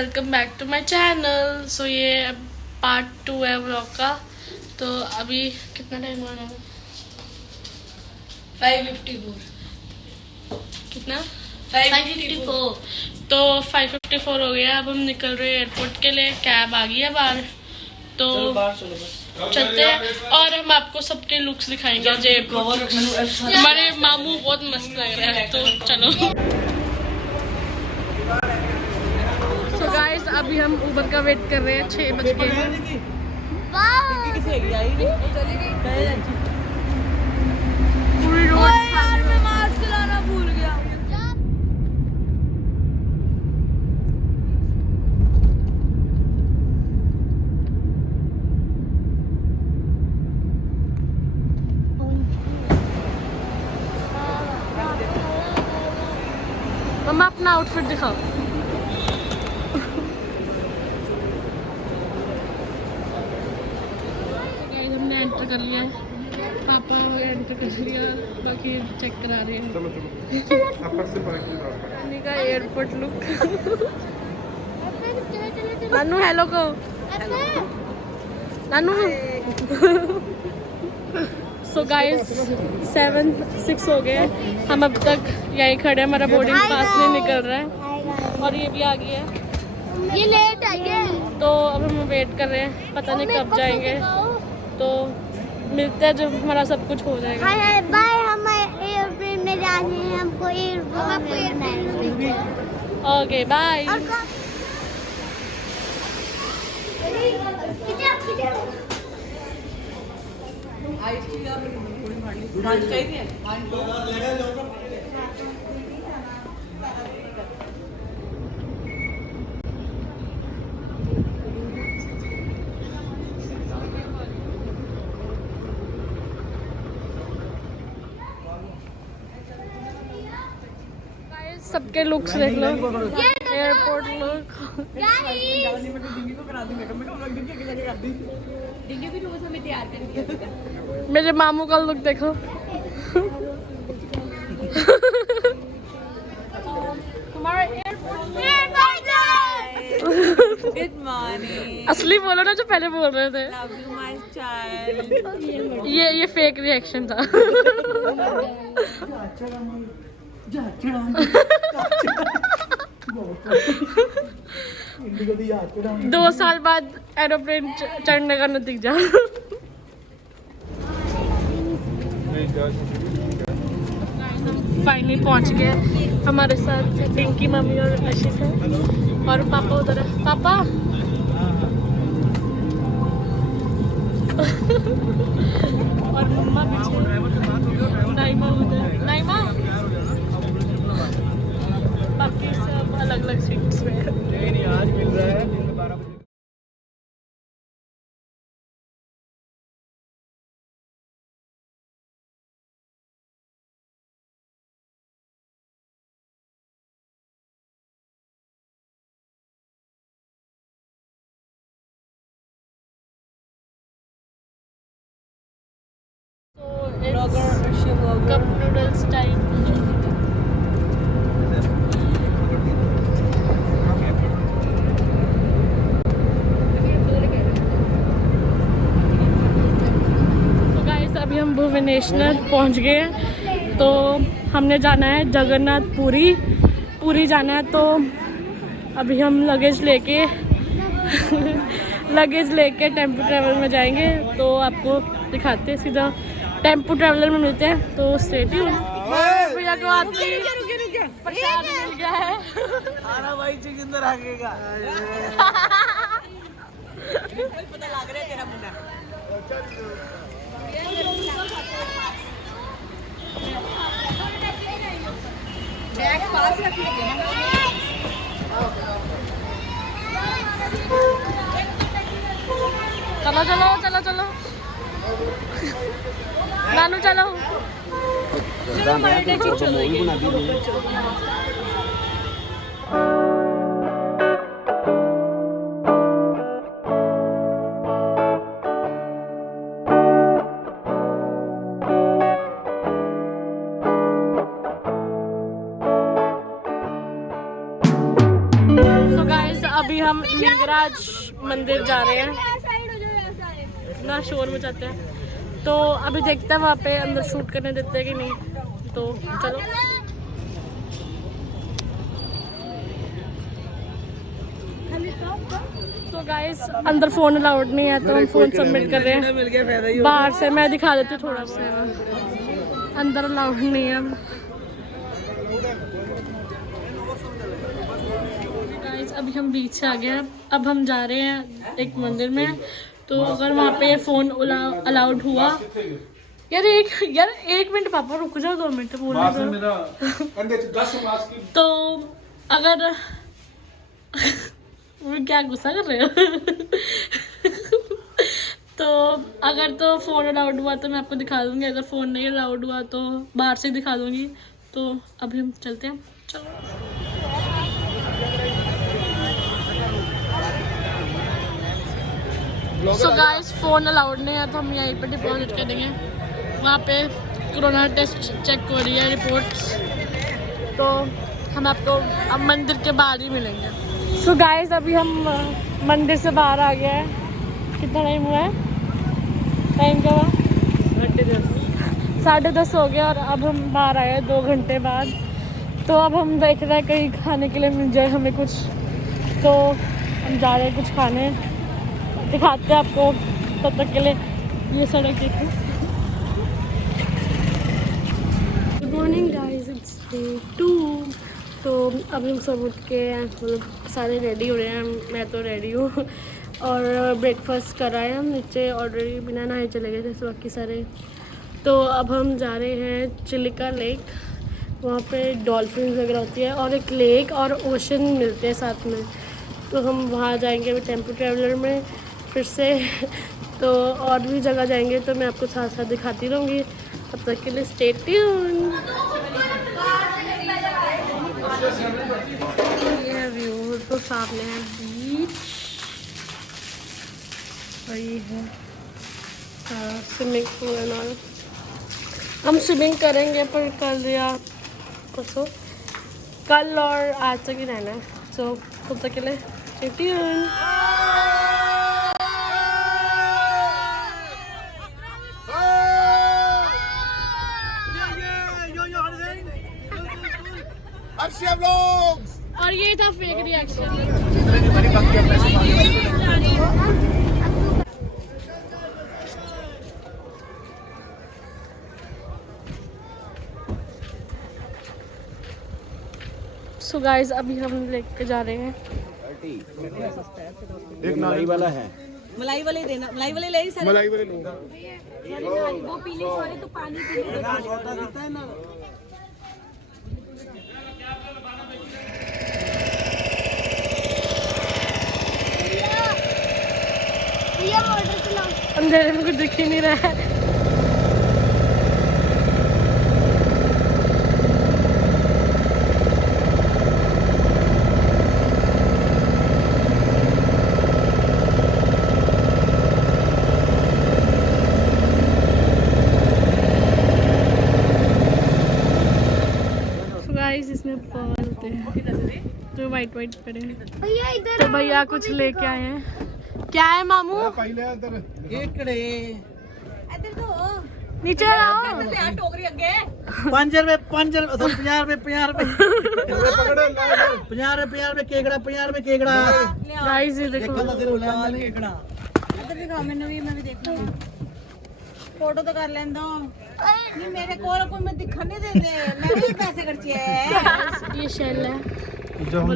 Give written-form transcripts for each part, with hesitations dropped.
Welcome back to my channel. So ये part 2 है vlog का। तो अभी कितना टाइम हुआ है? 5:54। कितना? 5:54। तो 5:54 हो गया। अब हम निकल रहे हैं एयरपोर्ट के लिए। कैब आ गई है बाहर, तो चलते हैं और हम आपको सबके लुक्स दिखाएंगे। हमारे मामू बहुत मस्त लग रहे हैं, तो चलो। सो गाइस अभी हम उबर का वेट कर रहे हैं। 6 बज गए हैं। पूरी रोड मास्क लाना भूल गया। मम्मा अपना आउटफिट दिखाओ। गाइस हमने एंटर कर लिया है। पापा एंटर कर लिया, बाकी चेक करा रहे हैं। नानी का एयरपोर्ट लुक। नानू हेलो को। नानू। सो गाइस 7-6 हो गए। हम अब तक यहीं खड़े हैं। हमारा बोर्डिंग पास नहीं निकल रहा है और ये भी आ गई है। ये लेट आई है, तो अब हम वेट कर रहे हैं, पता नहीं कब जाएंगे। तो मिलते हैं जब हमारा सब कुछ हो जाएगा। हाय हाय बाय। हम एयरप्लेन में जाने हैं, हमको एयरपोर्ट। Okay bye. सबके लुक्स देख लो। Airport look. मेरे मामू का लुक देखो। तुम्हारा गुड मॉर्निंग। असली बोलो ना, जो पहले बोल रहे थे। Love you my child. ये फेक रिएक्शन था। 2 साल बाद एरोप्लेन चढ़ने का नतीजा। फाइनली पहुंच गए। हमारे साथ पिंकी मम्मी और आशीष है और पापा उधर है। पापा और मम्मा पीछे। नाइमा उधर। नाइमा बाकी सब अलग अलग सीट्स में। आज मिल रहा है दिन में 12 बजे। Cup noodles type. तो गाइस अभी हम भुवनेश्वर पहुंच गए हैं। तो हमने जाना है जगन्नाथ पुरी जाना है। तो अभी हम लगेज लेके टेम्पो ट्रैवल में जाएंगे। तो आपको दिखाते हैं, सीधा टेम्पो ट्रैवलर में मिलते हैं। तो स्टे ट्यून। भैया को आती प्रसाद मिल गया है। आना भाई चिकिंदर आगेगा। पता लग रहा है तेरा मुंडा। बैग पास रख ले। चलो चलो चलो चलो नानू चलो। अभी हम लिंगराज मंदिर जा रहे हैं। इतना शोर मचाते हैं, तो अभी देखते हैं वहाँ पे अंदर शूट करने देते हैं कि नहीं। तो चलो। तो गाइस अंदर फ़ोन अलाउड नहीं है, तो हम फ़ोन सबमिट कर रहे हैं बाहर से। मैं दिखा देती हूँ थोड़ा सा, अंदर अलाउड नहीं है। गाइस अभी हम बीच से आ गए हैं, अब हम जा रहे हैं एक मंदिर में। तो अगर वहाँ पे फ़ोन अलाउड हुआ, यार एक मिनट पापा रुक जाओ, 2 मिनट बोलने तो अगर क्या गुस्सा कर रहे हो तो अगर तो फ़ोन अलाउड हुआ तो मैं आपको दिखा दूंगी, अगर फ़ोन नहीं अलाउड हुआ तो बाहर से दिखा दूंगी। तो अभी हम चलते हैं, चलो। सो गाइस फ़ोन अलाउड नहीं है, तो हम यहीं पर डिपॉजिट करेंगे। वहाँ पे कोरोना टेस्ट चेक हो रही है, रिपोर्ट्स। तो हम आपको अब मंदिर के बाहर ही मिलेंगे। सो गाइस अभी हम मंदिर से बाहर आ गए हैं। कितना टाइम हुआ है? टाइम क्या हुआ? 10:30 हो गया, और अब हम बाहर आए हैं 2 घंटे बाद। तो अब हम देख रहे हैं कहीं खाने के लिए मिल जाए हमें कुछ, तो हम जा रहे हैं कुछ खाने। दिखाते हैं आपको, तब तक के लिए ये सड़क देखो। Good morning guys, it's day 2। तो अभी हम सब उठ के मतलब सारे रेडी हो रहे हैं। मैं तो रेडी हूँ, और ब्रेकफास्ट कराए हम नीचे ऑलरेडी, बिना नहाए चले गए थे बाकी सारे। तो अब हम जा रहे हैं चिलिका लेक। वहाँ पे डॉल्फिन वगैरह होती है, और एक लेक और ओशन मिलते हैं साथ में। तो हम वहाँ जाएंगे अभी टेम्पो ट्रैवलर में फिर से। तो और भी जगह जाएंगे, तो मैं आपको साथ साथ दिखाती रहूँगी। तब तक के लिए स्टे ट्यून्ड। ये व्यू तो सामने है बीच, और ये है स्विमिंग पूल एंड ऑल। हम स्विमिंग करेंगे पर कल या परसों, कल और आज तक ही रहना है। सो तब तक के लिए स्टे ट्यून्ड। और ये था फेक रिएक्शन। सो गाइस अभी हम लेके जा रहे हैं। एक मलाई वाला है, मलाई वाले देना, मलाई वाले ले सर, मलाई वाले लूंगा। वो पीली सॉरी तो पानी पी लेता है ना। भैया मोटर चलाओ। अंधेरे में कुछ दिख ही नहीं रहा है। इसमें बोलते हैं तो वाइट पड़े हैं। भैया इधर तो भैया कुछ लेके आए हैं। क्या है मामू? नीचे आओ। टोकरी अगे 5 रुपए 50 रुपए 50 रुपए 50 रुपए केकड़ा 50 रुपए केकड़ा। गाइस ये देखो, इधर दिखाओ मैंने भी, मैं भी देखना, फोटो तो कर लें दो। नहीं मेरे को कोई मैं दिखा नहीं देते, मैं भी पैसे खर्चे है। ये शेल है जो हम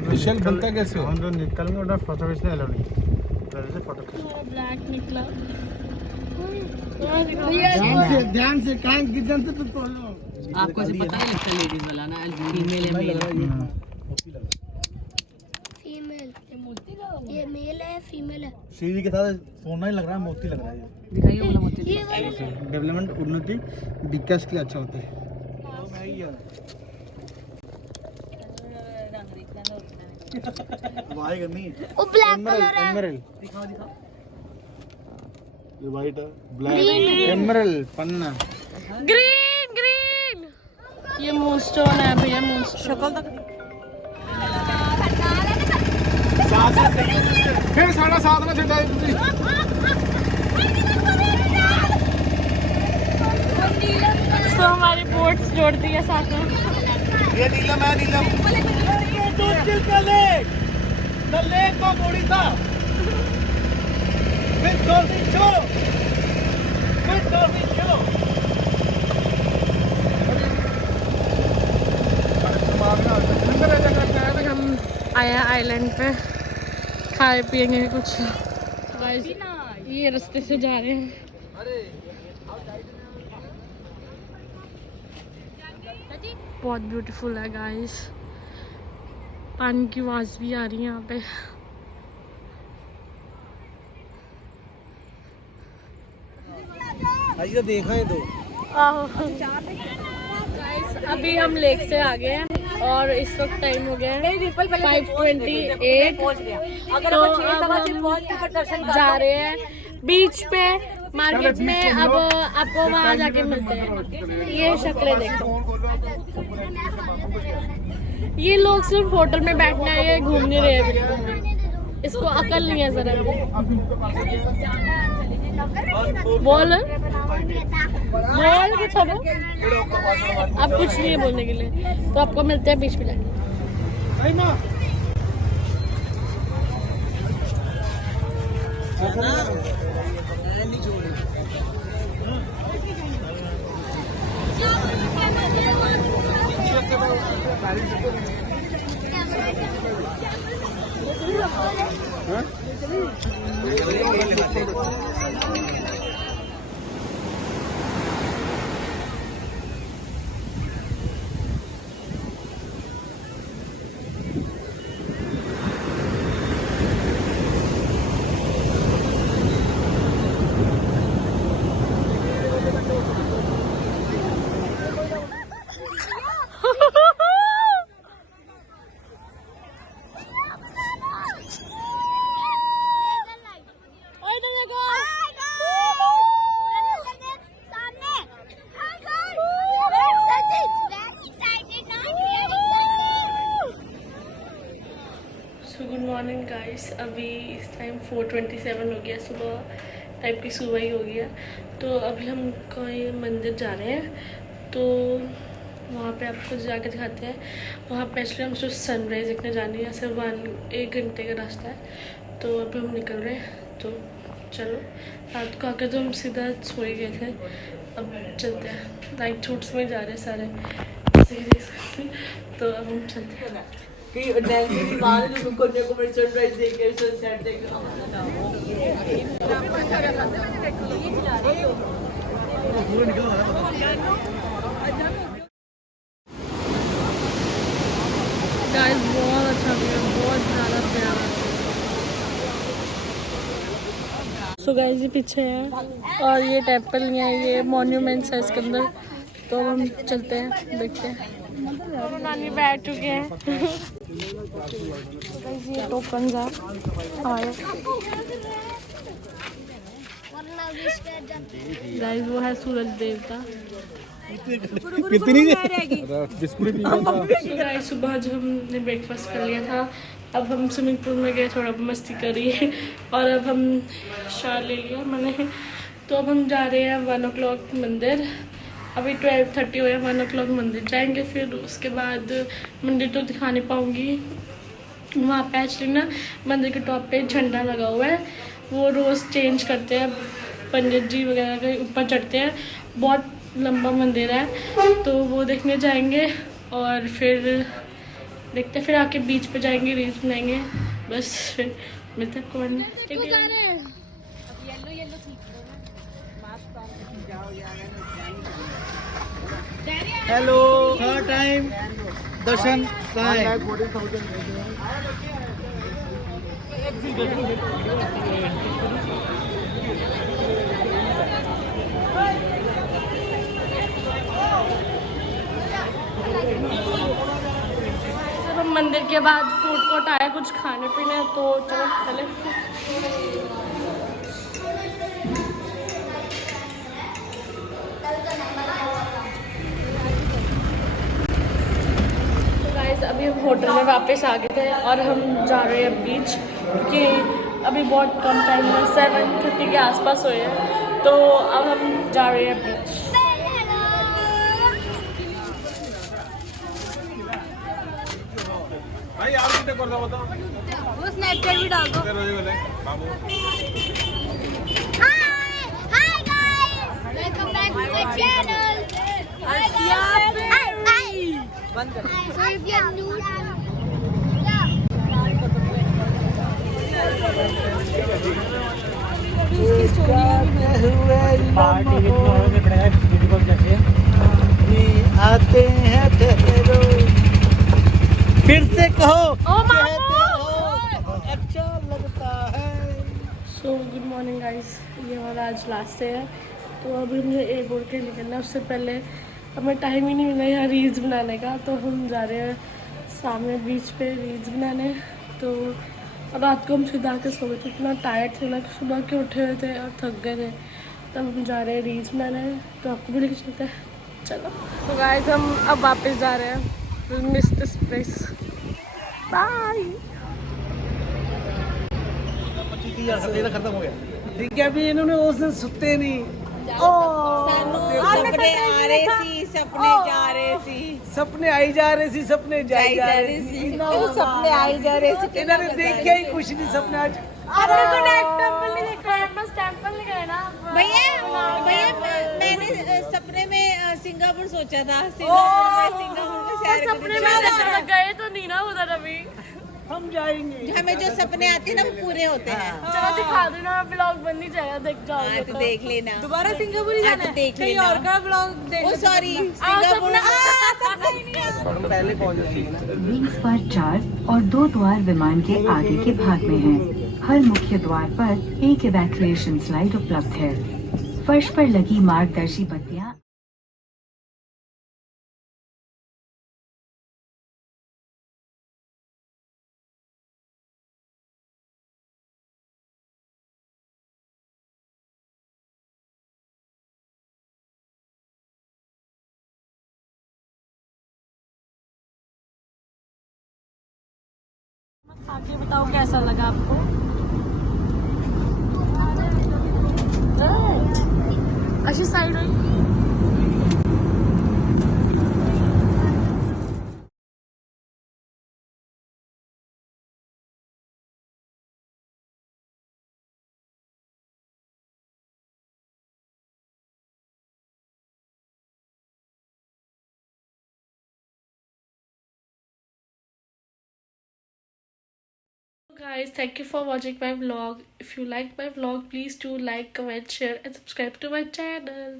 तो शेल बनता कैसे? हम तो निकलेंगे उधर फोटो खींचने अलाउ नहीं, पहले से फोटो खींच। ब्लैक निकला। ध्यान से कान किधर से तो बोलो। आपको ऐसे पता नहीं लगता लेडीज वाला ना, फीमेल है मेल है। फीमेल, ये मेल है फीमेल है। सीढ़ी के साथ सोना ही लग रहा है, मोती लग रहा है। दिखाइए वाला मोती। ये वाला डेवलपमेंट उन्नति विकास के लिए अच्छा होता है। वाई करनी वो ब्लैक कलर है। एमरल्ड ये वाइट है, ब्लैक एमरल्ड पन्ना। ग्रीन ये मूनस्टोन है भैया, मूनस्टोन। शक्ल तक फिर साढ़ा साथ में छड़ा तुझे तो हमारी बोट्स जोड़ती है साथ में। ये नीलम है, नीलम। ये डोंचिल का lake, the lake of Odisha. With dolphin show, with dolphin show. हम आए आइलैंड पे, खाए पिएंगे कुछ। गाइस ये रास्ते से जा रहे हैं। बहुत ब्यूटीफुल है गाइस, पानी की आवाज़ भी आ रही है यहाँ पे। आइए देखा है तो। गाइस अभी हम लेक से आ गए हैं और इस वक्त टाइम हो गया है 5:28। तो अब हम जा रहे हैं बीच पे, मार्केट में। अब आपको वहाँ जाके मिलते हैं। ये शक्लें देखो, ये लोग सिर्फ होटल में बैठना है, ये घूम नहीं रहे हैं बिल्कुल। इसको अकल नहीं है जरा भी। बोल कुछ अब कुछ नहीं है बोलने के लिए। तो आपको मिलते हैं बीच पे जाके। गुड मॉर्निंग गाइस, अभी इस टाइम 4:27 हो गया, सुबह टाइप की सुबह ही हो गया। तो अभी हम कोई मंदिर जा रहे हैं, तो वहाँ पे आपको जाके दिखाते हैं। वहाँ पे एक्चुअली हम सिर्फ सनराइज़ देखने जाने हैं, सिर्फ 1 घंटे का रास्ता है। तो अभी हम निकल रहे हैं, तो चलो। रात को आकर तो हम सीधा सो ही गए थे, अब चलते हैं। नाइट शूट्स में जा रहे हैं सारे, तो अब हम चलते हैं। कि दिल्ली की मां ने जो कन्याकुमारी सनराइज देख के सनसेट देख गाइस बहुत अच्छा व्यू है, बहुत ज़्यादा प्यारा। सो गाइस ये पीछे है और ये टेम्पल नहीं है, ये मॉन्यूमेंट्स है इसके अंदर। तो हम चलते हैं, देखते हैं। नानी बैठ चुके हैं। ये टोकन है हमारे। गाइस वो है सूरज देवता। कितनी बिस्कुट तो गाइस सुबह जो हमने ब्रेकफास्ट कर लिया था, अब हम स्विमिंग पूल में गए, थोड़ा मस्ती करी और अब हम शावर ले लिया मैंने। तो अब हम जा रहे हैं 1 o'clock मंदिर। अभी 12:30 हो गया, 1 o'clock मंदिर जाएंगे। फिर उसके बाद मंदिर तो दिखा नहीं पाऊँगी, वहाँ पे एक्चुअली ना मंदिर के टॉप पे झंडा लगा हुआ है, वो रोज़ चेंज करते हैं। पंडित जी वगैरह के ऊपर चढ़ते हैं, बहुत लंबा मंदिर है। तो वो देखने जाएंगे और फिर देखते हैं, फिर आके बीच पे जाएंगे, रील्स बनाएंगे, बस फिर मिलते हैं आपको। हेलो, थर्ड टाइम दर्शन टाइम। जब हम मंदिर के बाद फूड कोर्ट आया कुछ खाने पीने, तो चलो चले। गाइस अभी हम होटल में वापस आ गए थे और हम जा रहे हैं बीच, क्योंकि अभी बहुत कम टाइम है, 7:30 के आसपास हुए हैं, तो अब हम जा रहे हैं बीच। भाई आप कितने कर दो बताओ, वो स्नैपचैट भी डाल दो। बाबू hi guys, welcome back to my channel. बंद कर। आते हैं ठहरो, फिर से कहो, कहते हो अच्छा लगता है। सो गुड मॉर्निंग गाइस, ये हमारा आज लास्ट डे है, तो अभी हमें एयरपोर्ट के निकलना है। उससे पहले हमें टाइम ही नहीं मिला यहाँ रील्स बनाने का, तो हम जा रहे हैं सामने बीच पे रील्स बनाने। तो रात को हम सीधा के सो गए थे, इतना टायर्ड थे ना, सुबह के उठे हुए थे और थक गए थे, तब हम जा रहे हैं रील्स बनाने। तो आपको भी लेके चलते हैं, चलो। तो गाइस हम अब वापस जा रहे हैं, मिस दिस प्लेस, बाय। खत्म हो गया, ठीक है। अभी इन्होंने उस दिन सुते नहीं, सपने आ रहे सी, सपने जा रहे सी, सपने आई जा रहे सी, सपने जाई जा रहे सी, सपने आई जा रहे सी। इन्होंने देखा ही कुछ नहीं सपने आज। टेम्पल नहीं देखा है, बस टेम्पल नहीं गए ना भैया मैंने सपने में सिंगापुर सोचा था, सिंगापुर में सैर सपने में गए तो नहीं ना उधर अभी। हम जाएंगे, हमें जो सपने आते हैं ना वो पूरे होते हैं। चलो दिखा देना, ब्लॉग बन नहीं जाएगा, देख जाओ हाँ तो देख लेना, दोबारा सिंगापुर ही जाना है, देख कहीं लेना। और का ब्लॉग देख। ओ सॉरी, सिंगापुर हम पहले पहुंच जाएंगे। विंग्स पर 4 और 2 द्वार विमान के आगे के भाग में हैं। हर मुख्य द्वार पर एक इवैक्यूएशन स्लाइड उपलब्ध है। फर्श पर लगी मार्गदर्शी बत्तियां आके बताओ कैसा लगा आपको। अच्छी साइड हुई। Guys, thank you for watching my vlog. If you like my vlog, please do like, comment, share and subscribe to my channel.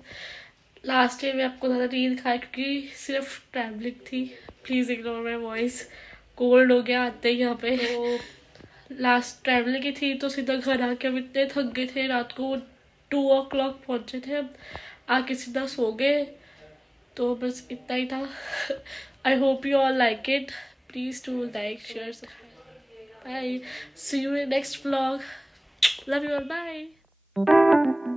Last day में आपको ज़्यादा नहीं दिखाया क्योंकि सिर्फ ट्रैवलिंग थी, please ignore my voice, cold हो गया आते ही यहाँ पे। तो लास्ट ट्रैवलिंग की थी, तो सीधा घर आके हम इतने थक गए थे, रात को 2 o'clock पहुँचे थे, हम आके सीधा सो गए। तो बस इतना ही था। I hope you all like it, please do like, share, subscribe. Bye. See you in next vlog. Love you all. Bye.